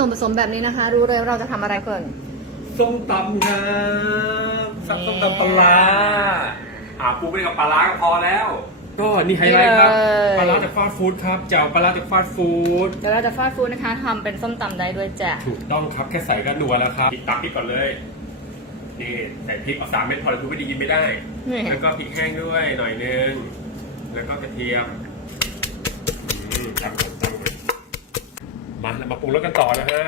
ส่วนผสมแบบนี้นะคะ รู้เลยว่าเราจะทำอะไรก่อน ส้มตำครับสั่งส้มตำปลาร้าอ่าปูไปกับปลาร้าก็พอแล้ว ก็นี่ไฮไลท์ครับ นี่เลย ปลาร้าจากฟาสต์ฟู้ดครับแจ่วปลาร้าจากฟาสต์ฟู้ด เดี๋ยวเราจะฟาดฟู้ดนะคะทำเป็นส้มตำได้ด้วยจ้ะถูกต้องครับแค่ใส่ก็นัวแล้วครับตักพริกก่อนเลย นี่ใส่พริกเอาสามเม็ดพอเลยคือไม่ดีกินไม่ได้ นี่แล้วก็พริกแห้งด้วยหน่อยนึง แล้วก็กระเทียมอืมตำก่อนตำก่อน มาเรามาปรุงรสกันต่อนะฮะ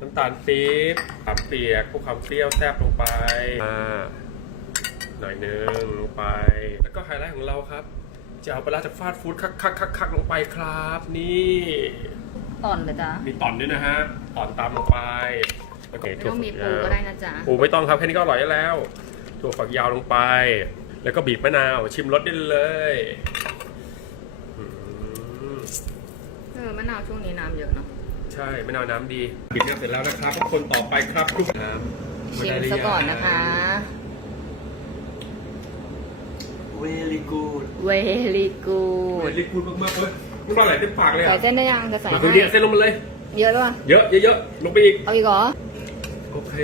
น้ำตาลปี๊บขามเปียกพวกความเปรี้ยวแซ่บลงไปมาหน่อยนึงลงไป แล้วก็ไฮไลท์ของเราครับ จะเอาปลาร้าจากฟาสต์ฟู้ดคักคักคักคักลงไปครับ นี่ตอนเลยจ้ะมีตอนด้วยนะฮะตอนตามลงไปแล้วก็ไม่ต้องมีปูก็ได้นะจ๊ะปูไม่ต้องครับแค่นี้ก็อร่อยแล้ว ถั่วฝักยาวลงไป แล้วก็บีบมะนาวชิมรสได้เลยอืม เออมะนาวช่วงนี้น้ำเยอะเนาะ ใช่มะนาวน้ำดีบีบน้ำเสร็จแล้วนะครับก็คนต่อไปครับคลุกน้ำชิมซะก่อนนะคะเวลีกูดเวลีกูเวดลีกูดมากๆเลยน้ำลายไหลเต็มปากเลยใส่อะเส้นได้ยังจะใส่มาให้คือเดียวเส้นลงมาเลย เยอะหรือเปล่าเยอะเยอะๆลงไปอีก เอาอีกเหรอ โอเค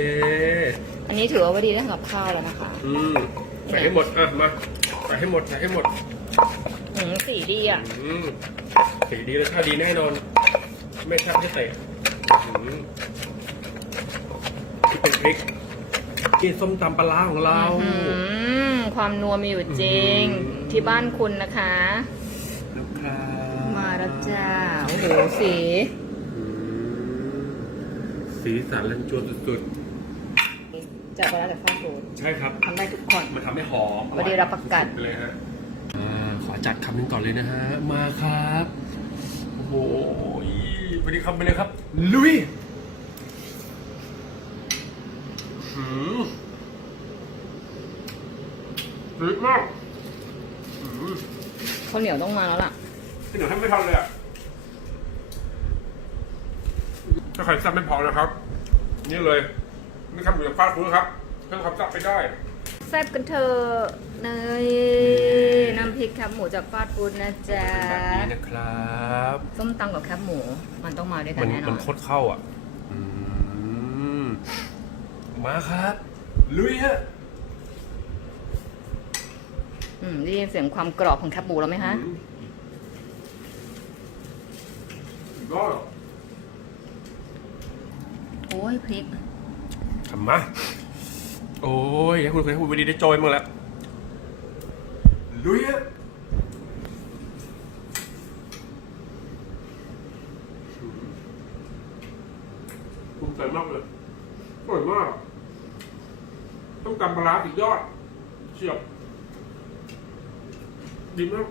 อันนี้ถือว่าพอดีได้กับข้าวแล้วนะคะอืมใส่ให้หมด อะ มา ใส่ให้หมด ใส่ให้หมด อืมสีดีอะ อืมสีดีรสชาติดีแน่นอน ไม่แทบไม่เตะอืมที่เป็นพริกกินส้มตำปลาร้าของเรา อืมความนัวมีอยู่จริง อืม ที่บ้านคุณนะคะแล้วครับมาแล้วจ้าโอ้โหสี อืมสีสันลันจวนสุดจากร้านจากฟาสต์ฟู้ดๆ ใช่ครับ ทำได้ทุกคน มันทำให้หอมวันนี้รับประกัน สุดๆไปเลยฮะอ่าขอจัดคำหนึงก่อนเลยนะฮะ มาครับ โอ้โห พอดีคำไปเลยครับ ลุยหืมลึกมากหืมข้าวเหนียวต้องมาแล้วล่ะที่หนูทำไม่ทันเลยอะ ถ้าใครซับไม่พอนะครับ นี่เลย นี่ทำอยู่จากฟาสต์ฟู้ดครับเพิ่มความซับไปได้ แซ่บกันเถอะเนยน้ำพริกแค บหมูจากฟาสต์ฟู้ดนะจ๊ะแบบนี้นะครับส้มตำกับแคบหมูมันต้องมาด้วยกัมันนแน่นมัอนนโคตรเข้าอะอืมมาครับ ลุยฮะอืมได้ยินเสียงความกรอบของแคบหมูแล้วไหมคะก็โอ้ยพริกทำมา โอ้ยให้คุณเคยให้คุณวันนี้ได้โจยหมดแล้วลุยฮะ มิใจมากเลยสวยมาก ต้องกำปลาร้าสุดยอด เฉียบ ดีมาก